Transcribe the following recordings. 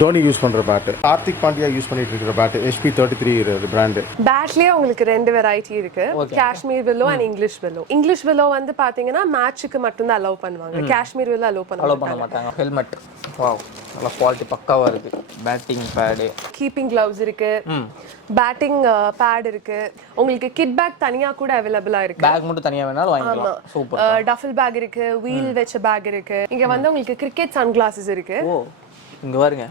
Dhoni use பண்ணுற bat, Karthik Pandya use பண்ணிட்டு இருக்கிற பேட்டு HP33 பிராண்டு. பேட்லயே உங்களுக்கு ரெண்டு வெரைட்டி இருக்கு, Kashmir willow and English willow. English willow வந்து பாத்தீங்கன்னா மேட்சுக்கு மட்டும் தான் அலோவ் பண்ணுவாங்க, காஷ்மீர் வில்லோ அலோவ் பண்ண மாட்டாங்க. ஹெல்மெட் வாவ் நல்ல குவாலிட்டி பக்காவா இருக்கு. பேட்டிங் பேட், கீப்பிங் கிளவுஸ் இருக்கு, பேட்டிங் பேட் இருக்கு. உங்களுக்கு கிட் பேக் தனியா கூட அவைலபிளா இருக்கு. பேக் மட்டும் தனியா வேணாலும் வாங்கிக்கலாம். சூப்பர். டஃபல் பேக் இருக்கு, வீல் வெச்ச பேக் இருக்கு. இங்க வந்து உங்களுக்கு கிரிக்கெட் சன் கிளாसेस இருக்கு. ஓ இங்க பாருங்க.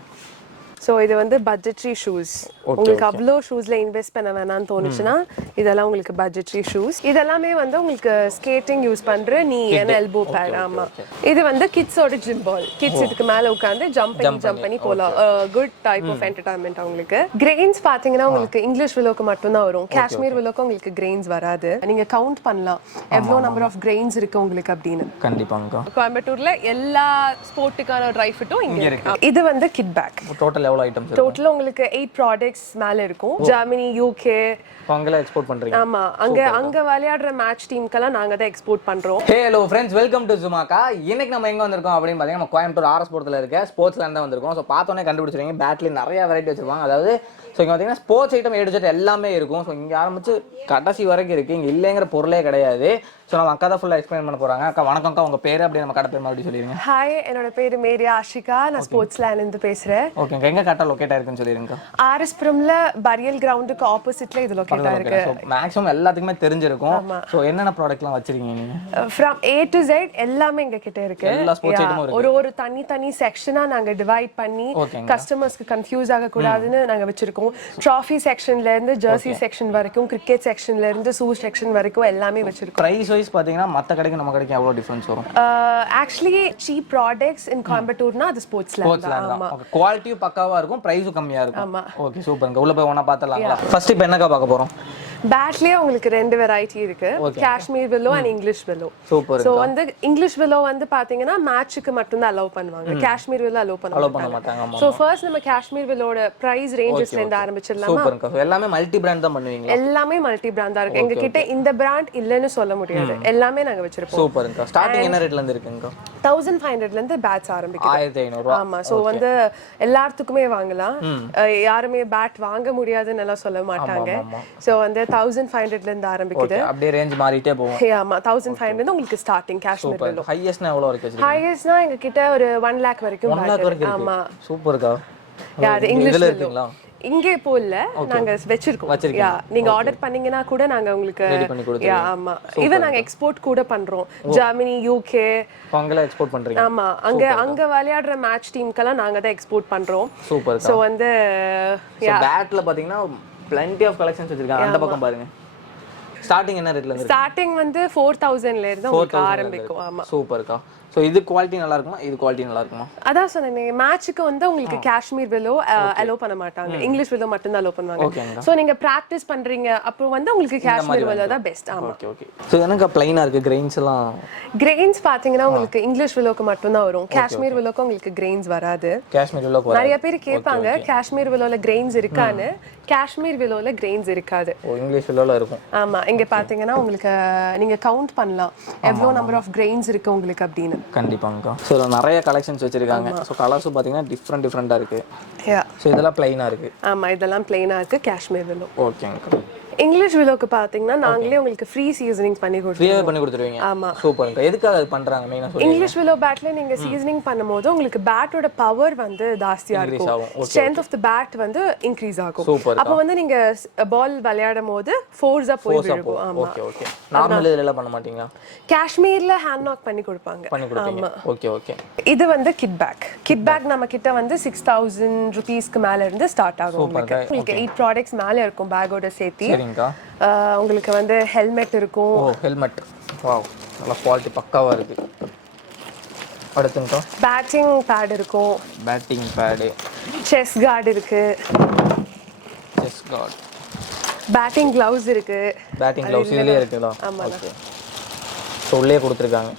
சோ இது வந்து பட்ஜெட்ரி ஷூஸ். உங்களுக்கு அவ்ளோ ஷூஸ்ல இன்வெஸ்ட் பண்ண வேணாம்னு தோணுச்சுனா இதெல்லாம் உங்களுக்கு பட்ஜெட்ரி ஷூஸ். இதெல்லாமே வந்து உங்களுக்கு ஸ்கேட்டிங் யூஸ் பண்ற நீ அண்ட் எல்போ பேட். ஆமா இது வந்து கிட்ஸோட ஜிம் பால். கிட்ஸ் இதுக்கு மேல உட்கார்ந்து ஜம்ப் பண்ணி போலாம். குட் டைப் ஆஃப் என்டர்டெயின்மென்ட் உங்களுக்கு. கிரெயின்ஸ் பாத்தீங்கன்னா உங்களுக்கு இங்கிலீஷ் வில்லோக்கு மட்டும் தான் வரும், காஷ்மீர் வில்லோக்கு உங்களுக்கு கிரெயின்ஸ் வராது. நீங்க கவுண்ட் பண்ணலாம் எவ்வளவு நம்பர் ஆஃப் கிரெயின்ஸ் இருக்கு உங்களுக்கு அப்படின்னு. கண்டிப்பாங்க. கோயம்புத்தூர்ல எல்லா ஸ்போர்ட்டுக்கான ட்ரை ஃபிட்டும் இங்க இருக்கு. இது வந்து கிட் பேக். டோட்டல் எவ்வளவு ஐட்டம்ஸ்? டோட்டல் உங்களுக்கு 8 ப்ராடக்ட்ஸ் மேல இருக்கும். ஜெர்மனி, யூகே அங்கலாம் எக்ஸ்போர்ட் பண்றீங்க? ஆமா, அங்க விளையாடுற மேட்ச் டீமுக்கெல்லாம் நாங்க தான் எக்ஸ்போர்ட் பண்றோம். ஹலோ ஃப்ரெண்ட்ஸ், வெல்கம் டு சுமாக்கா. இன்னைக்கு நம்ம எங்க வந்திருக்கோம் அப்படின்னு பாத்தீங்கன்னா நம்ம கோயம்புத்தூர் ஆர்எஸ் போர்ட்ல இருக்க ஸ்போர்ட்ஸ் லேண்ட் தான் வந்திருக்கோம். ஸோ பார்த்தோன்னே கண்டுபிடிச்சிருக்கீங்க, பேட்ல நிறைய வெரைட்டி வச்சிருப்பாங்க. அதாவது ஸோ இங்கே பார்த்தீங்கன்னா ஸ்போர்ட்ஸ் ஐட்டம் ஏடு எல்லாமே இருக்கும். ஸோ இங்கே ஆரம்பிச்சு கடைசி வரைக்கும் இருக்கு. இங்கே இல்லைங்கிற பொருளே கிடையாது. ஸோ நம்ம அக்கா தான் ஃபுல்லாக எக்ஸ்பிளைன் பண்ண போறாங்க. அக்கா வணக்கம் அக்கா, உங்க பேரு அப்படியே நம்ம கடை பேர் மாதிரி சொல்லிருங்க. ஹாய், என்னோட பேரு மேரியா ஆஷிகா, நான் ஸ்போர்ட்ஸ் லேண்ட்ல இருந்து பேசுறேன். ஓகே, எங்க கரெக்டா லொகேட் ஆயிருக்குன்னு சொல்லிருங்க. ஆர்எஸ் புரம்ல பரியல் கிரவுண்டுக்கு ஆப்போசிட்ல இது லொகேட் ஆயிருக்கு. ஸோ மேக்ஸிமம் எல்லாத்துக்குமே தெரிஞ்சிருக்கும். ஸோ என்னென்ன ப்ராடக்ட்லாம் வச்சிருக்கீங்க நீங்க? ஃப்ரம் A to Z எல்லாமே எங்க கிட்ட இருக்கு. எல்லா ஸ்போர்ட்ஸ் ஐட்டமும் இருக்கு. ஒரு தனி செக்ஷனா நாங்க டிவைட் பண்ணி கஸ்டமர்ஸ்க்கு கன்ஃபியூஸ் ஆக கூடாதுன்னு நாங்க வச்சிருக்கோம். ட்ராஃபி செக்ஷன்ல இருந்து ஜெர்சி செக்ஷன் வரைக்கும், கிரிக்கெட் செக்ஷன்ல இருந்து ஷூ செக்ஷன் வரைக்கும் எல்லாமே வச்சிருக்கோம். பிரைஸ் வைஸ் பாத்தீங்கன்னா மத்த கடைக்கு நம்ம கடைக்கு எவ்வளவு டிஃபரன்ஸ் வரும்? ஆக்சுவலி சீப் ப்ராடக்ட்ஸ் இன் கோயம்புத்தூர்னா அது ஸ்போர்ட்ஸ் லேண்ட் தான். ஆமா, குவாலிட்டியும் பக்காவா இருக்கும், பிரைஸும் கம்மியா இருக்கும். ஓகே சூப்பர்ங்க. உள்ள போய் ஒண்ணா பார்த்தலாம்ங்களா? ஃபர்ஸ்ட் இப்போ என்னக்கா பார்க்க போறோம்? பேட்லயே உங்களுக்கு ரெண்டு வெரைட்டி இருக்கு, Kashmir willow and English willow. Super. So வந்து இங்கிலீஷ் வில்லோ வந்து பாத்தீங்கன்னா மேட்சுக்கு மட்டும் தான் அலோவ் பண்ணுவாங்க, காஷ்மீர் வில்லோ அலோவ் பண்ண மாட்டாங்க. சோ ஃபர்ஸ்ட் நம்ம காஷ்மீர் வில்லோட பிரைஸ் ரேஞ்சஸ்ல இருந்து ஆரம்பிச்சிடலாமா? சூப்பர்ங்க. சோ எல்லாமே மல்டி பிராண்ட் தான் பண்ணுவீங்க? எல்லாமே மல்டி பிராண்ட் தான் இருக்கு. எங்க கிட்ட இந்த பிராண்ட் இல்லன்னு சொல்ல முடியாது, எல்லாமே நாங்க வச்சிருப்போம். சூப்பர்ங்க. ஸ்டார்டிங் என்ன ரேட்ல இருந்து இருக்குங்க? 1500 ல இருந்து பேட்ஸ் ஆரம்பிக்குது. 1500. ஆமா, சோ வந்து எல்லாத்துக்குமே வாங்கலாம். யாருமே பேட் வாங்க முடியாதுன்னு எல்லாம் சொல்ல மாட்டாங்க. சோ வந்து 1500 ல இருந்து ஆரம்பிக்குது. அப்படியே ரேஞ்ச் மாறிட்டே போகும். ஆமா, 1500 ல இருந்து உங்களுக்கு ஸ்டார்டிங் காஷ்மீர் வில்லோ. ஹையஸ்ட்னா எவ்வளவு வரைக்கும் வச்சிருக்கீங்க? ஹையஸ்ட்னா எங்க கிட்ட ஒரு 1 lakh வரைக்கும். 1 lakh வரைக்கும். ஆமா சூப்பர்க்கா. அது இங்கிலீஷ் வில்லோ. இங்கே இப்போ இல்ல, நாங்க வச்சிருக்கோம். நீங்க ஆர்டர் பண்ணீங்கன்னா கூட நாங்க உங்களுக்கு ரெடி பண்ணி கொடுத்துருவோம். ஆமா, ஈவன் நாங்க எக்ஸ்போர்ட் கூட பண்றோம். ஜெர்மனி, யூகே அங்கலாம் எக்ஸ்போர்ட் பண்றீங்க? ஆமா, அங்க விளையாடுற மேட்ச் டீமுக்கெல்லாம் நாங்க தான் எக்ஸ்போர்ட் பண்றோம். சூப்பர். சோ வந்து பேட்ல பாத்தீங்கன்னா plenty of collections வச்சிருக்காங்க. அந்த பக்கம் பாருங்க. ஸ்டார்டிங் என்ன ரேட்ல இருந்து? ஸ்டார்டிங் வந்து 4000 ல இருந்து உங்களுக்கு ஆரம்பிக்கும். ஆமா சூப்பர்க்கா. சோ இது குவாலிட்டி நல்லா இருக்குமா, இது குவாலிட்டி நல்லா இருக்குமா? அதான் சொன்னேனே, மேட்ச்க்கு வந்து உங்களுக்கு காஷ்மீர் வில்லோ அலோவ் பண்ண மாட்டாங்க, இங்கிலீஷ் வில்லோ மட்டும் தான் அலோவ் பண்ணுவாங்க. சோ நீங்க பிராக்டீஸ் பண்றீங்க அப்போ வந்து உங்களுக்கு காஷ்மீர் வில்லோ தான் பெஸ்ட். ஆமா ஓகே ஓகே. சோ எனக்கு ப்ளைனா இருக்கு. கிரெயின்ஸ் எல்லாம் கிரெயின்ஸ் பாத்தீங்கன்னா உங்களுக்கு இங்கிலீஷ் வில்லோக்கு மட்டும் தான் வரும், காஷ்மீர் வில்லோக்கு உங்களுக்கு கிரெயின்ஸ் வராது. காஷ்மீர் வில்லோக்கு வராது. நிறைய பேர் கேட்பாங்க காஷ்மீர் வில்லோல கிரெயின்ஸ் இருக்கான்னு. காஷ்மீர் வில்லோல கிரெயின்ஸ் இருக்காது, இங்கிலீஷ் வில்லோல இருக்கும். ஆமா, இங்க பாத்தீங்கன்னா உங்களுக்கு நீங்க கவுண்ட் பண்ணலாம் எவ்வளவு நம்பர் ஆஃப் கிரெயின்ஸ் இருக்கு உங்களுக்கு அப்படின்னு. கண்டிப்பாங்க. சோ நிறைய கலெக்ஷன்ஸ் வச்சிருக்காங்க. சோ கலர்ஸ் பாத்தீங்கன்னா டிஃபரண்டா இருக்கு. சோ இதெல்லாம் ப்ளைனா இருக்கு. ஆமா, இதெல்லாம் ப்ளைனா இருக்கு காஷ்மீர் வில்லோ. ஓகேங்க. இங்கிலீஷ் வில்லோக்கு பாத்தீங்கன்னா நாங்களே உங்களுக்கு ஃப்ரீ சீசனிங் பண்ணி கொடுத்துருவீங்க. ஆமா சூப்பர்ங்க. எதுக்காக அது பண்றாங்க மெயினா சொல்லுங்க? இங்கிலீஷ் வில்லோ பேட்ல நீங்க சீசனிங் பண்ணும்போது உங்களுக்கு பேட்டோட பவர் வந்து ஜாஸ்தியா இருக்கும், ஸ்ட்ரெngth ஆஃப் தி பேட் வந்து இன்கிரீஸ் ஆகும். அப்ப வந்து நீங்க பால் விளையாடும்போது ஃபோர்ஸா போய் விழுகும். ஆமா ஓகே ஓகே. நார்மல் இதுல எல்லாம் பண்ண மாட்டீங்களா? காஷ்மீர்ல ஹேண்ட் நாக் பண்ணி கொடுப்பாங்க. ஆமா ஓகே ஓகே. இது வந்து கிட் பேக் நம்ம கிட்ட வந்து 6000 ரூபீஸ்க்கு மேல இருந்து ஸ்டார்ட் ஆகும். உங்களுக்கு 8 ப்ராடக்ட்ஸ் மேல இருக்கும் பேக்கோட சேர்த்து. உங்களுக்கு வந்து ஹெல்மெட் இருக்கும். ஹெல்மெட் வாவ் நல்ல குவாலிட்டி பக்காவா இருக்கு. அடுத்துங்க பேட்டிங் பேட் இருக்கும். பேட்டிங் பேட், செஸ் கார்டு இருக்கு. செஸ் கார்டு, பேட்டிங் கிளவுஸ் இருக்கு. பேட்டிங் கிளவுஸ் இதுலயே இருக்குதா? ஓகே. சோ உள்ளே கொடுத்திருக்காங்க.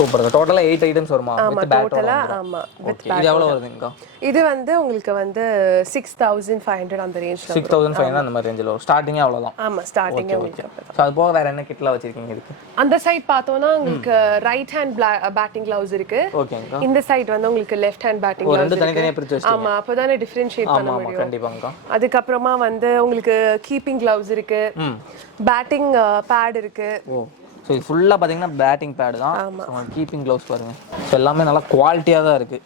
சூப்பர். டோட்டலா 8 ஐட்டம்ஸ் வருமா ஆமா வித் பேட்டோட? டோட்டலா ஆமா வித் இது எவ்வளவு வருதுங்க? இது வந்து உங்களுக்கு வந்து 6500 அந்த ரேஞ்ச்ல 6500 அந்த மாதிரி ரேஞ்சில வரும். ஸ்டார்டிங்கே அவ்வளவுதான். ஆமா ஸ்டார்டிங்கே உங்களுக்கு. சோ அது போக வேற என்ன கிட்ல வச்சிருக்கீங்க இதுக்கு? அந்த சைடு பார்த்தோம்னா உங்களுக்கு ரைட் ஹேண்ட் பேட்டிங் கிளவுஸ் இருக்கு. ஓகேங்க. இந்த சைடு வந்து உங்களுக்கு லெஃப்ட் ஹேண்ட் பேட்டிங் கிளவுஸ் ரெண்டு தனித்தனியா பிரிச்சு வச்சிருக்கீங்க. ஆமா அப்பதானே டிஃபரன்ஷியேட் பண்ண முடியும். ஆமா கண்டிப்பாங்க. அதுக்கு அப்புறமா வந்து உங்களுக்கு கீப்பிங் கிளவுஸ் இருக்கு. பேட்டிங் பேட் இருக்கு. ஓ சோ இது ஃபுல்லா பாத்தீங்கன்னா பேட்டிங் பேட் தான். சோ கீப்பிங் கிளவுஸ் பாருங்க. சோ எல்லாமே நல்லா குவாலிட்டியா தான் இருக்கு.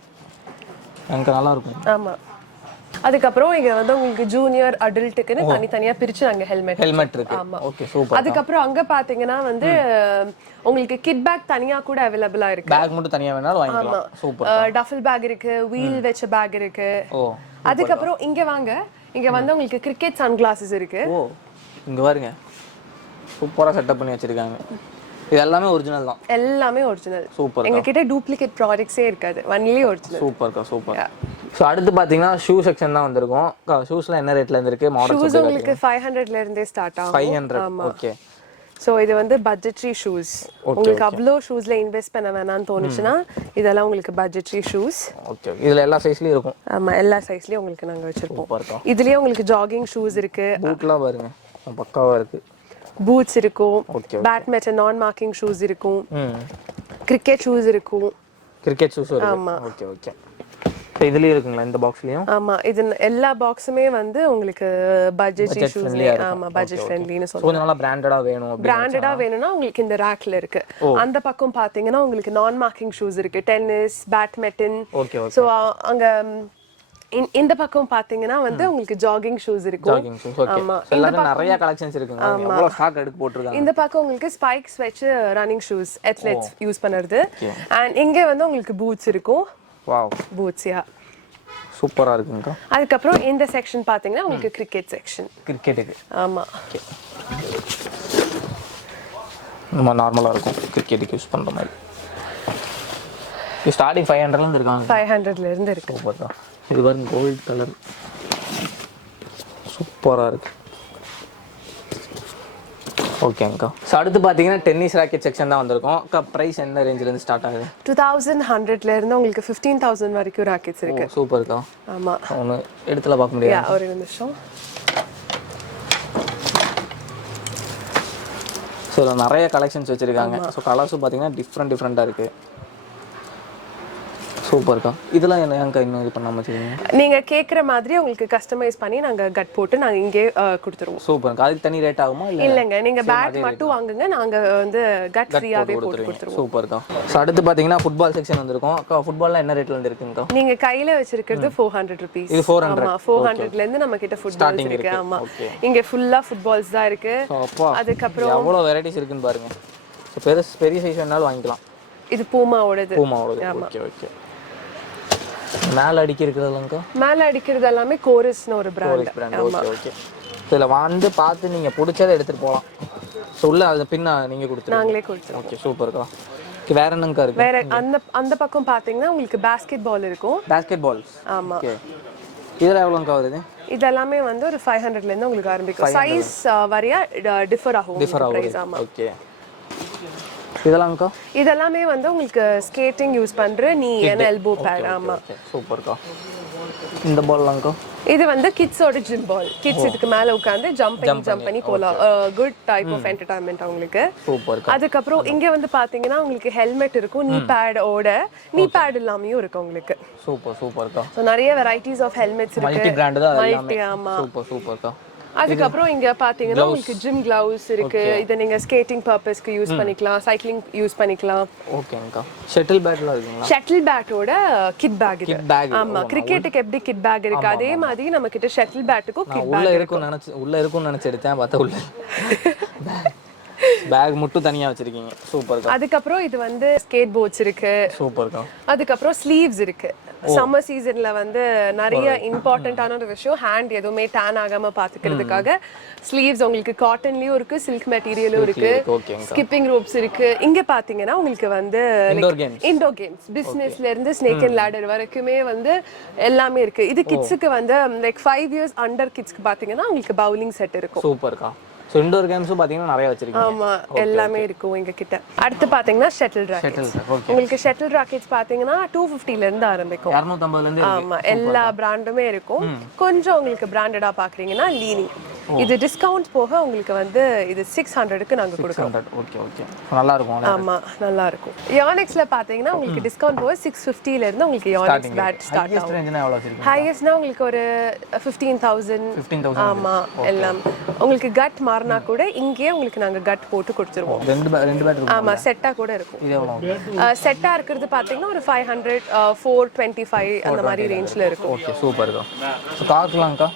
எனக்கு நல்லா இருக்கும். ஆமா. அதுக்கு அப்புறம் இங்க வந்து உங்களுக்கு ஜூனியர் அடல்ட்டுக்குன்னு தனித்தனியா பிரிச்சு நாங்க ஹெல்மெட் இருக்கு. Okay super. அதுக்கு அப்புறம் அங்க பாத்தீங்கன்னா வந்து உங்களுக்கு கிட் பேக் தனியா கூட அவேலபிளா இருக்கு. பேக் மட்டும் தனியா வேணாலும் வாங்கிக்கலாம். சூப்பர். டஃபல் பேக் இருக்கு, வீல் வெச்ச பேக் இருக்கு. ஓ. அதுக்கு அப்புறம் இங்க வாங்க. இங்க வந்து உங்களுக்கு கிரிக்கெட் சன் கிளாसेस இருக்கு. ஓ. இங்க பாருங்க. சூப்பரா செட்டப் பண்ணி வச்சிருக்காங்க. இது எல்லாமே ஒரிஜினல் தான். எல்லாமே ஒரிஜினல். சூப்பர். எங்க கிட்ட டூப்ளிகேட் ப்ராடக்ட்ஸே இருக்காது. Only original. சூப்பர்க்கா சூப்பர். சோ அடுத்து பாத்தீங்கன்னா ஷூ செக்ஷன் தான் வந்திருக்கும். ஷூஸ்ல என்ன ரேட்ல இருந்து இருக்கு? மாடல்ஸ் ஷூஸ் உங்களுக்கு 500 ல இருந்தே ஸ்டார்ட் ஆகும். 500. ஓகே. சோ இது வந்து பட்ஜெட்ரி ஷூஸ். உங்களுக்கு அவ்ளோ ஷூஸ்ல இன்வெஸ்ட் பண்ண வேணாம்னு தோணுச்சுனா இதெல்லாம் உங்களுக்கு பட்ஜெட்ரி ஷூஸ். ஓகே. இதுல எல்லா சைஸ்லயும் இருக்கும். ஆமா எல்லா சைஸ்லயும் உங்களுக்கு நாங்க வச்சிருப்போம். சூப்பர்க்கா. இதுலயே உங்களுக்கு ஜாகிங் ஷூஸ் இருக்கு. பூட்லாம் பாருங்க. பக்காவா இருக்கு. பூட்ஸ் இருக்கும். பேட்மிண்டன் நான் மார்க்கிங் ஷூஸ் இருக்கும். கிரிக்கெட் ஷூஸ் இருக்கும். கிரிக்கெட் ஷூஸ் இருக்கு. Okay okay. இதுலயே இருக்குங்களா இந்த பாக்ஸ்லயும்? ஆமா இது எல்லா பாக்ஸுமே வந்து உங்களுக்கு பட்ஜெட் ஷூஸ். ஆமா பட்ஜெட் ஃப்ரெண்ட்லின்னு சொல்றோம். கொஞ்சம் நல்லா பிராண்டடா வேணும். பிராண்டடா வேணும்னா உங்களுக்கு இந்த ரேக்ல இருக்கு. அந்த பக்கம் பாத்தீங்கன்னா உங்களுக்கு நான் மார்க்கிங் ஷூஸ் இருக்கு. Tennis, badminton. Okay okay. So அங்க இந்த பக்கம் பாத்தீங்கன்னா வந்து உங்களுக்கு ஜாகிங் ஷூஸ் இருக்கும். Jogging shoes okay. எல்லாமே நிறைய கலெக்ஷன்ஸ் இருக்குங்க. எவ்வளவு ஸ்டாக் எடுத்து போட்டுருக்காங்க. இந்த பக்கம் உங்களுக்கு ஸ்பைக்ஸ் வெச்சு ரன்னிங் ஷூஸ் அத்லெட்ஸ் யூஸ் பண்றது. அண்ட் இங்க வந்து உங்களுக்கு பூட்ஸ் இருக்கும். வாவ். பூட்ஸ் யா. சூப்பரா இருக்குங்க. அதுக்கு அப்புறம் இந்த செக்ஷன் பாத்தீங்கன்னா உங்களுக்கு கிரிக்கெட் செக்ஷன். கிரிக்கெட்டுக்கு. ஆமா. ஓகே. நம்ம நார்மலா இருக்கும் கிரிக்கெட்டுக்கு யூஸ் பண்ற மாதிரி. இது ஸ்டார்டிங் 500 ல இருந்து இருக்காங்க. 500 ல இருந்து இருக்கு. சூப்பரா. இது பாருங்க கோல்ட் கலர். சூப்பரா இருக்கு. ஓகேங்கா. சோ அடுத்து பாத்தீங்கன்னா டென்னிஸ் ராக்கெட் செக்ஷன் தான் வந்திருக்கும். பிரைஸ் என்ன ரேஞ்சில இருந்து ஸ்டார்ட் ஆகுது? 2100 ல இருந்து உங்களுக்கு 15000 வரைக்கும் ராக்கெட்ஸ் இருக்கு. சூப்பர்க்கா. ஆமா. ஒன்னு எடுத்துல பார்க்க முடியாது. ஒரு நிமிஷம். சோ நிறைய கலெக்ஷன்ஸ் வச்சிருக்காங்க. சோ கலர்ஸ் பாத்தீங்கன்னா டிஃபரெண்டா இருக்கு. சூப்பர்க்கா. இதெல்லாம் என்னங்க இன்னும் இது பண்ணாம வச்சிருக்கீங்க? நீங்க கேக்குற மாதிரி உங்களுக்கு கஸ்டமைஸ் பண்ணி நாங்க கட் போட்டு நாங்க இங்கே கொடுத்துருவோம். சூப்பர்க்கா. அதுக்கு தனி ரேட் ஆகுமா இல்ல? இல்லங்க நீங்க பேட் மட்டும் வாங்குங்க, நாங்க வந்து கட் ஃப்ரீயாவே போட்டு கொடுத்துருவோம். சூப்பர்க்கா. சோ அடுத்து பாத்தீங்கன்னா ஃபுட்பால் செக்ஷன் வந்திருக்கும். அக்கா ஃபுட்பால்ல என்ன ரேட்ல இருந்து இருக்குங்க? நீங்க கையில வச்சிருக்கிறது 400 rupees. இது 400. ஆமா 400 ல இருந்து நம்ம கிட்ட ஃபுட்பால்ஸ் இருக்கு. ஆமா இங்க ஃபுல்லா ஃபுட்பால்ஸ் தான் இருக்கு. அதுக்கு அப்புறம் எவ்வளவு வெரைட்டிஸ் இருக்குன்னு பாருங்க. சோ பெரிய சைஸ் வேணாலும் வாங்கிக்கலாம். இது பூமாவோடது. Okay okay. மேல அடிக்கிறதுலங்க? மேல அடிக்கிறது எல்லாமே கோரஸ்ன ஒரு பிராண்ட். Okay okay. இதுல வந்து பார்த்து நீங்க பிடிச்சத எடுத்துட்டு போலாம். சோ உள்ள அத பின்ன நீங்க கொடுத்துருங்க. நாங்களே கொடுத்துறோம். ஓகே சூப்பர்க்கா. வேற என்னங்க இருக்கு? வேற அந்த பக்கம் பாத்தீங்கன்னா உங்களுக்கு பாஸ்கெட் பால் இருக்கும். Basketballs. ஆமா. ஓகே. இதெல்லாம் எவ்வளவுங்க வருது? இதெல்லாமே வந்து ஒரு 500 ல இருந்து உங்களுக்கு ஆரம்பிக்கும். சைஸ் வரியா டிஃபர் ஆகும் பிரைஸ். ஆமா. ஓகே. இதெல்லாம்க்கா? இதெல்லாமே வந்து உங்களுக்கு ஸ்கேட்டிங் யூஸ் பண்ற நீ அண்ட் எல்போ பேட். ஆமா சூப்பர்க்கா. இந்த பால்லாம்க்கா? இது வந்து கிட்ஸோட ஜிம் பால். கிட்ஸ் இதுக்கு மேல உட்கார்ந்து ஜம்ப் பண்ணி போலாம். குட் டைப் ஆஃப் என்டர்டைன்மென்ட் உங்களுக்கு. சூப்பர்க்கா. அதுக்கு அப்புறம் இங்க வந்து பாத்தீங்கன்னா உங்களுக்கு ஹெல்மெட் இருக்கும். நீ பேட் இல்லாமயும் இருக்கு உங்களுக்கு. சூப்பர்க்கா. சோ நிறைய வெரைட்டிஸ் ஆஃப் ஹெல்மெட்ஸ் இருக்கு. மல்டி பிராண்ட் தான் எல்லாமே. ஆமா சூப்பர்க்கா. அதுக்கு அப்புறம் இங்க பாத்தீங்கன்னா உங்களுக்கு ஜிம் கிளவுஸ் இருக்கு. இத நீங்க ஸ்கேட்டிங் பர்பஸ்க்கு யூஸ் பண்ணிக்கலாம், சைக்கிளிங் யூஸ் பண்ணிக்கலாம். ஓகேங்கா. ஷட்டில் பேட்லாம் இருக்குங்களா? ஷட்டில் பேட்டோட கிட் பேக் இது. ஆமா கிரிக்கெட்டுக்கு எப்படி கிட் பேக் இருக்கு அதே மாதிரி நம்ம கிட்ட ஷட்டில் பேட்டுக்கும் கிட் பேக் உள்ள இருக்கும்னு நினைச்சு எடுத்தேன். பார்த்தா உள்ள பேக் மட்டும் தனியா வச்சிருக்கீங்க. சூப்பர்க்கா. அதுக்கு அப்புறம் இது வந்து ஸ்கேட் போர்ட்ஸ் இருக்கு. சூப்பர்க்கா. அதுக்கு அப்புறம் ஸ்லீவ்ஸ் இருக்கு. சம்மர் சீசன்ல வந்து நிறைய இம்பார்ட்டன்ட்டான ஒரு விஷயம் ஹேண்ட் எதுவுமே டேன் ஆகாம பாத்துக்கிறதுக்காக ஸ்லீவ்ஸ் உங்களுக்கு காட்டன்லயும் இருக்கு, சில்க் மெட்டீரியலும் இருக்கு, ஸ்கிப்பிங் ரோப்ஸ் இருக்கு. இங்க பாத்தீங்கன்னா உங்களுக்கு வந்து இன்டோர் கேம்ஸ் பிசினஸ்ல இருந்து ஸ்னேக் அண்ட் லேடர் வரைக்குமே வந்து எல்லாமே இருக்கு. இது கிட்ஸுக்கு வந்து லைக் 5 years அண்டர் கிட்ஸ்க்கு பாத்தீங்கன்னா உங்களுக்கு பவுலிங் செட் இருக்கும். சூப்பர்க்கா. ஸோ இண்டோர் கேம்ஸும் பார்த்தீங்கன்னா நிறைய வச்சிருக்கீங்க. ஆமா எல்லாமே இருக்கும் எங்க கிட்ட. அடுத்து பாத்தீங்கன்னா ஷட்டில் ராக்கெட்ஸ். உங்களுக்கு ஷட்டில் ராக்கெட்ஸ் பாத்தீங்கன்னா 250 ல இருந்து ஆரம்பிக்கும். 250 ல இருந்து. ஆமா எல்லா பிராண்டுமே இருக்கும். கொஞ்சம் உங்களுக்கு பிராண்டடா பாக்குறீங்கன்னா லீனி. இது டிஸ்கவுண்ட் போக உங்களுக்கு வந்து இது 600க்கு நாங்க கொடுக்கிறோம். ஓகே ஓகே நல்லா இருக்கும். ஆமா நல்லா இருக்கும். யானிக்ஸ்ல பாத்தீங்கன்னா உங்களுக்கு டிஸ்கவுண்ட் போக 650 ல இருந்து உங்களுக்கு யானிக்ஸ் பேட் ஸ்டார்ட் ஆகும். ரேஞ்ச்னா எவ்வளவு வச்சிருக்கீங்க? ஹையஸ்ட்னா உங்களுக்கு ஒரு 15000. ஆமா எல்லாம் உங்களுக்கு கட் மாறினா கூட இங்கேயே உங்களுக்கு நாங்க கட் போட்டு கொடுத்துருவோம். ரெண்டு பேட் இருக்கும். ஆமா செட்டா கூட இருக்கும். இது எவ்வளவு? செட்டா இருக்குது பாத்தீங்கன்னா ஒரு 500 425 அந்த மாதிரி ரேஞ்ச்ல இருக்கும். ஓகே சூப்பர் தான். சோ காக்லாம்க்கா?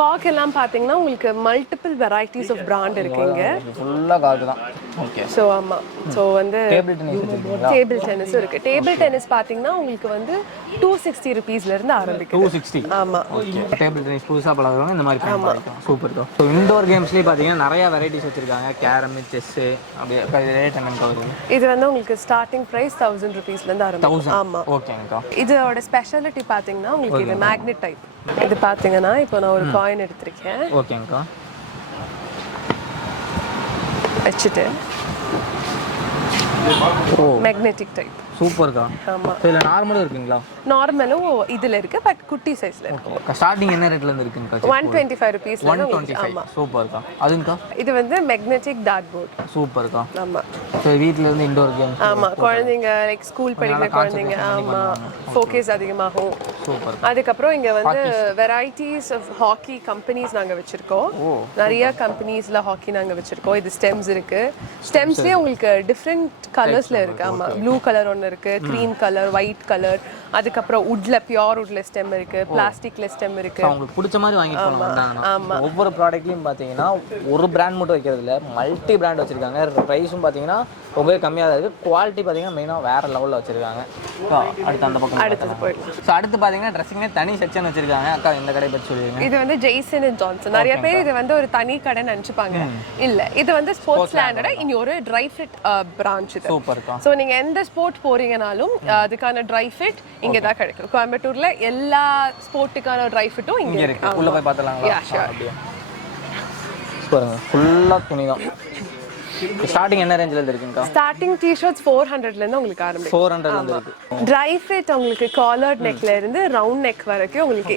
காக் எல்லாம் பாத்தீங்கன்னா உங்களுக்கு மல்டிபிள் வெரைட்டிஸ் ஆஃப் பிராண்ட் இருக்குங்க. ஃபுல்லா காக் தான். ஓகே. சோ ஆமா. சோ வந்து டேபிள் டென்னிஸ் வச்சிருக்கீங்களா? டேபிள் டென்னிஸ் இருக்கு. டேபிள் டென்னிஸ் பாத்தீங்கன்னா உங்களுக்கு வந்து 260 ரூபீஸ்ல இருந்து ஆரம்பிக்குது. 260. ஆமா. ஓகே. டேபிள் டென்னிஸ் புதுசா பழகுறவங்க இந்த மாதிரி பண்ணிக்கலாம். சூப்பர் தான். சோ இன்டோர் கேம்ஸ்லயே பாத்தீங்கன்னா நிறைய வெரைட்டிஸ் வச்சிருக்காங்க. கேரம், செஸ் அப்படியே ரேட் என்னங்க வருது? இது வந்து உங்களுக்கு ஸ்டார்டிங் பிரைஸ் 1000 ரூபீஸ்ல இருந்து ஆரம்பிக்கும். ஆமா. ஓகேங்கக்கா. இதோட ஸ்பெஷாலிட்டி பாத்தீங்கன்னா உங்களுக்கு இது மேக்னெட் டைப். இது பாத்தீங்கன்னா இப்போ நான் ஒரு காயின் எடுத்துர்க்கேன். ஓகேங்கக்கா. வச்சிட்டு மேக்னெட்டிக் டைப். சூப்பர்க்கா. ஆமா. இதுல நார்மலும் இருக்குங்களா? நார்மலும் இதுல இருக்கு பட் குட்டி சைஸ்ல இருக்கு. ஸ்டார்டிங் என்ன ரேட்ல இருந்து இருக்குங்க? 125 ரூபீஸ்ல இருந்து. 125. சூப்பர்க்கா. அதுங்கக்கா? இது வந்து மேக்னெட்டிக் டார்ட் போர்ட். சூப்பர்க்கா. ஆமா. சோ வீட்ல இருந்து இன்டோர் கேம்ஸ். ஆமா குழந்தைங்க லைக் ஸ்கூல் படிக்கிற குழந்தைங்க ஆமா ஃபோக்கஸ் அதிகமாகும். சூப்பர். அதுக்கு அப்புறம் இங்க வந்து வெரைட்டிஸ் ஆஃப் ஹாக்கி கம்பெனிஸ் நாங்க வச்சிருக்கோம். நிறைய கம்பெனிஸ்ல ஹாக்கி நாங்க வச்சிருக்கோம். இது ஸ்டெம்ஸ் இருக்கு. ஸ்டெம்ஸ்லயே உங்களுக்கு டிஃபரெண்ட் கலர்ஸ்ல இருக்கு. ஆமா ப்ளூ கலர் ஒன்னு இருக்கு, கிரீன் கலர், ஒயிட் கலர். அதுக்கு அப்புறம் வுட்ல பியூர் வுட்ல ஸ்டெம் இருக்கு, பிளாஸ்டிக்ல ஸ்டெம் இருக்கு. உங்களுக்கு பிடிச்ச மாதிரி வாங்கிட்டு போலாம். ஒவ்வொரு ப்ராடக்ட்லயும் பாத்தீங்கன்னா ஒரு பிராண்ட் மட்டும் வைக்கிறது இல்ல, மல்டி பிராண்ட் வச்சிருக்காங்க. பிரைஸும் பாத்தீங்கன்னா ரொம்ப கம்மியா தான் இருக்கு. குவாலிட்டி பாத்தீங்கன்னா மெயினா வேற லெவல்ல வச்சிருக்காங்க. அடுத்து அந்த பக்கம் அடுத்து போயிடலாம். சோ அடுத்து பாத்தீங்கன்னா ட்ரெஸ்ஸிங்ல தனி செக்ஷன் வச்சிருக்காங்க. அக்கா இந்த கடை பத்தி சொல்லுவீங்க? இது வந்து ஜெய்சன் அண்ட் ஜான்சன். நிறைய பேர் இது வந்து ஒரு தனி கடை நினைச்சுப்பாங்க. இல்ல இது வந்து ஸ்போர்ட்ஸ் லேண்டோட இனி ஒரு ட்ரை ஃபிட் பிரான்ச் இது. சூப்பர்க்கா. சோ நீங்க எந்த ஸ்போர்ட் போறீங்கனாலும் அதுக்கான ட்ரை ஃபிட் இங்க தான் கிடைக்கும். கோயம்புத்தூர்ல எல்லா ஸ்போர்ட்டுக்கான ட்ரை ஃபிட்டும் இங்க இருக்கு. உள்ள போய் பார்த்தலாங்களா? Yeah sure. பாருங்க ஃபுல்லா துணி தான். ஸ்டார்டிங் என்ன ரேஞ்சில இருந்து இருக்குங்க? ஸ்டார்டிங் டி-ஷர்ட்ஸ் 400ல இருந்து உங்களுக்கு ஆரம்பிக்கும். 400ல இருந்து இருக்கு. ட்ரை ஃபிட் உங்களுக்கு காலர்ட் நெக்ல இருந்து ரவுண்ட் நெக் வரைக்கும் உங்களுக்கு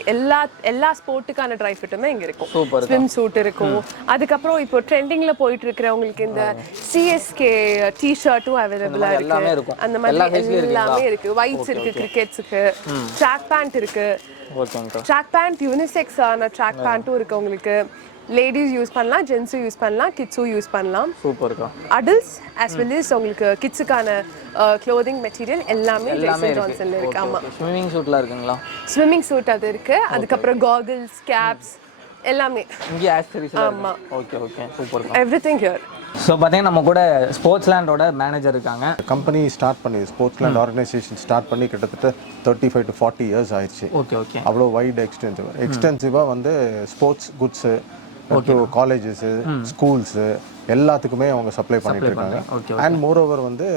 எல்லா ஸ்போர்ட்டுக்கான ட்ரை ஃபிட்டுமே இங்க இருக்கும். சூப்பர். ஸ்விம் சூட் இருக்கும். அதுக்கு அப்புறம் இப்போ ட்ரெண்டிங்ல போயிட்டு இருக்கிற உங்களுக்கு இந்த சிஎஸ்கே டி-ஷர்ட்டும் அவேலபிளா இருக்கு. அந்த மாதிரி எல்லாமே இருக்கு. ஒயிட்ஸ் இருக்கு, கிரிக்கெட்ஸ்க்கு. ட்ராக் பேண்ட் இருக்கு. ஓகேங்க. ட்ராக் பேண்ட் யூனிசெக்ஸ் ஆன ட்ராக் பேண்ட்டும் இருக்கு உங்களுக்கு. லேடிஸ் யூஸ் பண்ணலாம், ஜென்ஸும் யூஸ் பண்ணலாம், கிட்ஸும் யூஸ் பண்ணலாம். சூப்பர்க்கா. அடல்ட்ஸ் as well as உங்களுக்கு கிட்ஸுக்கான க்ளோதிங் மெட்டீரியல் எல்லாமே ஜெய்சன் ஜான்சன்ல இருக்கு. ஆமா. ஸ்விமிங் சூட்லாம் இருக்குங்களா? ஸ்விமிங் சூட் அது இருக்கு. அதுக்கு அப்புறம் காகிள்ஸ், கேப்ஸ் எல்லாமே இங்க ஆக்சசரிஸ் ஆமா. ஓகே ஓகே சூப்பர்க்கா. Everything here. ஸோ பார்த்தீங்கன்னா நம்ம கூட ஸ்போர்ட்ஸ் லேண்டோட மேனேஜர் இருக்காங்க. கம்பெனி ஸ்டார்ட் பண்ணி ஸ்போர்ட்ஸ் லேண்ட் ஆர்கனைசேஷன் ஸ்டார்ட் பண்ணி கிட்டத்தட்ட 35 to 40 இயர்ஸ் ஆயிடுச்சு. Okay okay. அவ்வளோ வைட் எக்ஸ்டென்சிவாக வந்து ஸ்போர்ட்ஸ் குட்ஸு, காலேஜஸ், ஸ்கூல்ஸு எல்லாத்துக்குமே அவங்க சப்ளை பண்ணிட்டு இருக்காங்க. அண்ட் மோர் ஓவர் வந்து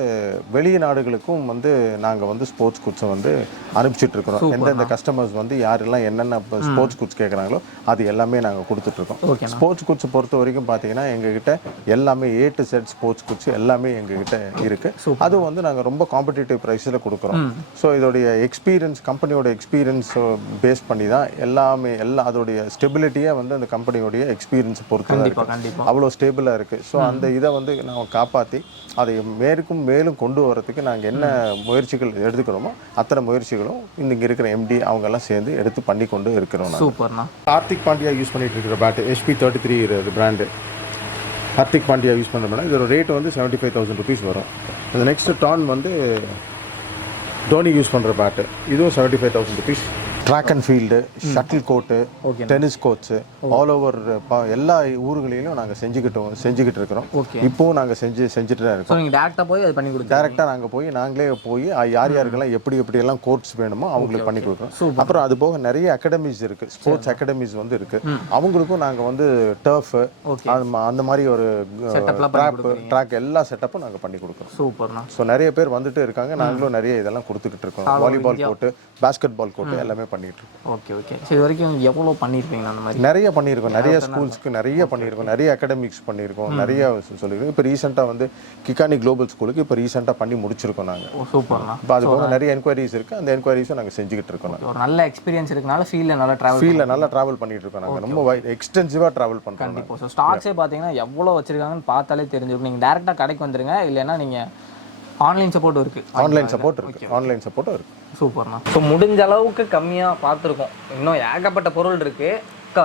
வெளிநாடுகளுக்கும் வந்து நாங்கள் வந்து ஸ்போர்ட்ஸ் குட்ஸை வந்து அனுப்பிச்சிட்டு இருக்கிறோம். எந்தெந்த கஸ்டமர்ஸ் வந்து யாரெல்லாம் என்னென்ன ஸ்போர்ட்ஸ் குட்ஸ் கேட்குறாங்களோ அது எல்லாமே நாங்கள் கொடுத்துட்ருக்கோம். ஸ்போர்ட்ஸ் குட்ஸ் பொறுத்த வரைக்கும் பார்த்தீங்கன்னா எங்ககிட்ட எல்லாமே A to Z sports goods எல்லாமே எங்ககிட்ட இருக்கு. அதுவும் வந்து நாங்கள் ரொம்ப காம்படிட்டிவ் ப்ரைஸில் கொடுக்குறோம். ஸோ இதோடைய எக்ஸ்பீரியன்ஸ், கம்பெனியோட எக்ஸ்பீரியன்ஸ் பேஸ் பண்ணி தான் எல்லாமே அதோடைய ஸ்டெபிலிட்டியே வந்து அந்த கம்பெனியோடைய எக்ஸ்பீரியன்ஸ் பொறுத்து அவ்வளோ ஸ்டேபிளாக இருக்குது. ஸோ அந்த இதை வந்து நாங்கள் காப்பாற்றி அதை மேலும் கொண்டு வரதுக்கு நாங்கள் என்ன முயற்சிகள் எடுத்துக்கிறோமோ அத்தனை முயற்சிகளும் இங்கே இருக்கிற MD அவங்கெல்லாம் சேர்ந்து எடுத்து பண்ணி கொண்டு இருக்கிறோம். சூப்பர்ண்ணா. கார்த்திக் பாண்டியா யூஸ் பண்ணிட்டு இருக்கிற பேட் HP 33 இது பிராண்டு. கார்த்திக் பாண்டியா யூஸ் பண்ணுறோம்னா இதோட ரேட் வந்து 75,000 ருபீஸ் வரும். அந்த நெக்ஸ்ட் டான் வந்து தோனி யூஸ் பண்ணுற பேட்டு, இதுவும் 75,000 rupees. Track and field, shuttle court, tennis courts all over எல்லா ஊர்களிலும் நாங்கள் செஞ்சுக்கிட்டு இருக்கிறோம். இப்போவும் நாங்கள் செஞ்சுட்டு தான் இருக்கோம். நீங்கள் டேரெக்டாக போய் அது பண்ணி கொடுங்க. டேரெக்டாக நாங்களே போய் யாருக்கெல்லாம் எப்படியெல்லாம் கோர்ட்ஸ் வேணுமோ அவங்களுக்கு பண்ணி கொடுக்குறோம். அப்புறம் அது போக நிறைய அகாடமிஸ் இருக்குது, ஸ்போர்ட்ஸ் அகாடமிஸ் வந்து இருக்குது. அவங்களுக்கும் நாங்கள் வந்து டர்ஃபு அந்த மாதிரி ஒரு ட்ராக் எல்லா செட்டப்பும் நாங்கள் பண்ணி கொடுக்குறோம். சூப்பர்ண்ணா. ஸோ நிறைய பேர் வந்துட்டு இருக்காங்க. நாங்களும் நிறைய இதெல்லாம் கொடுத்துக்கிட்டு இருக்கோம். Volleyball court, basketball court எல்லாமே பண்ணிட்டு இருக்கோம். Okay okay. ஸோ இது வரைக்கும் எவ்வளோ பண்ணியிருப்பீங்க அந்த மாதிரி? நிறைய பண்ணியிருக்கோம், நிறைய ஸ்கூல்ஸ்க்கு நிறைய பண்ணியிருக்கோம், நிறைய அகாடமிக்ஸ் பண்ணியிருக்கோம், நிறைய சொல்லியிருக்கோம். இப்போ ரீசெண்டாக வந்து கிக்கானி குளோபல் ஸ்கூலுக்கு இப்போ ரீசெண்டாக பண்ணி முடிச்சிருக்கோம் நாங்கள். சூப்பர்ண்ணா. இப்போ அது போக நிறைய என்கொயரிஸ் இருக்குது, அந்த என்கொயரிஸும் நாங்கள் செஞ்சுக்கிட்டு இருக்கோம். ஒரு நல்ல எக்ஸ்பீரியன்ஸ் இருக்கனால ஃபீல்டில் நல்லா ட்ராவல் பண்ணிட்டு இருக்கோம் நாங்கள். ரொம்ப எக்ஸ்டென்சிவாக ட்ராவல் பண்ணுறோம். கண்டிப்பாக. ஸோ ஸ்டாக்ஸே பார்த்தீங்கன்னா எவ்வளோ வச்சிருக்காங்கன்னு பார்த்தாலே தெரிஞ்சிருக்கும். நீங்கள் டேரெக்டாக கடைக்கு வந்துருங்க, இல்லைன்னா நீங்கள் ஆன்லைன் சப்போர்ட்டும் இருக்குது. ஆன்லைன் சப்போர்ட்டும் இருக்குது. சூப்பர்ண்ணா. ஸோ முடிஞ்ச அளவுக்கு கம்மியாக பார்த்துருக்கோம். இன்னும் ஏகப்பட்ட பொருள் இருக்குது.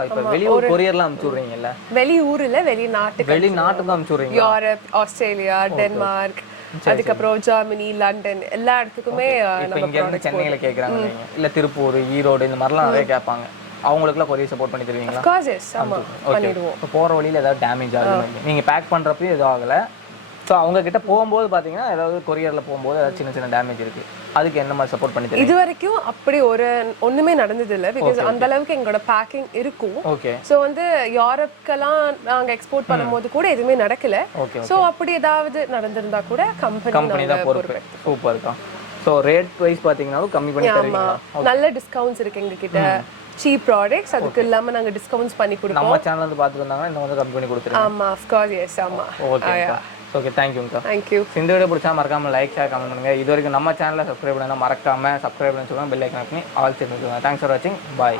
இப்போ வெளியூர் கொரியர்லாம் அனுப்பிச்சு விட்றீங்கல்ல? வெளியூர் இல்லை, வெளிநாட்டுக்கு அனுப்பிச்சு விட்றீங்க. யூரோப், ஆஸ்திரேலியா, டென்மார்க், அதுக்கப்புறம் ஜெர்மனி, லண்டன், எல்லா இடத்துக்குமே. இப்போ இங்கேருந்து சென்னையில் கேட்குறாங்க, இல்லை திருப்பூர், ஈரோடு, இந்த மாதிரிலாம் நிறைய கேட்பாங்க. அவங்களுக்குலாம் கொரியர் சப்போர்ட் பண்ணி தருவீங்களா? பண்ணிடுவோம். இப்போ போகிற வழியில் ஏதாவது டேமேஜ் ஆகுது, நீங்கள் பேக் பண்ணுறப்பயும் எதுவும் ஆகலை, ஸோ அவங்க கிட்ட போகும்போது பார்த்தீங்கன்னா ஏதாவது கொரியரில் போகும்போது ஏதாவது சின்ன சின்ன டேமேஜ் இருக்குது, அதுக்கு என்ன மாதிரி சப்போர்ட் பண்ணி தருவீங்க? இது வரைக்கும் அப்படி ஒண்ணுமே நடந்தது இல்லை. பிகாஸ் அந்த அளவுக்கு எங்களோட பேக்கிங் இருக்கும். ஓகே. ஸோ வந்து யூரோப்க்கெல்லாம் நாங்கள் எக்ஸ்போர்ட் பண்ணும்போது கூட எதுவுமே நடக்கல. ஸோ அப்படி ஏதாவது நடந்திருந்தா கூட கம்பெனி தான் பொறுப்பு. சூப்பர் இருக்கா. ஸோ ரேட் வைஸ் பார்த்தீங்கன்னாலும் கம்மி பண்ணி தருவீங்களா? நல்ல டிஸ்கவுண்ட்ஸ் இருக்கு எங்ககிட்ட. சீப் ப்ராடக்ட்ஸ், அதுக்கு இல்லாம நாங்க டிஸ்கவுண்ட்ஸ் பண்ணி கொடுப்போம். நம்ம சேனல்ல இருந்து பார்த்துட்டு வந்தாங்கன்னா இன்னும் வந்து கம்மி பண்ணி கொடுத்துருங்க. ஆமா, ஆஃப் கோர்ஸ். எஸ், ஆமா. Okay okay. தேங்க்யூங்கக்கா. தேங்க்யூ. இந்த வீடியோ பிடிச்சா மறக்காம லைக், ஷேர், கமெண்ட் பண்ணுங்க. இது வரைக்கும் நம்ம சேனலை சப்ஸ்கிரைப் பண்ணா மறக்காம சப்ஸ்கிரைப் பண்ணி வச்சுக்கோங்க, பெல் ஐக்கான் பண்ணி ஆல் செட் பண்ணிக்கோங்க. தேங்க்ஸ் ஃபார் வாட்சிங். பாய்.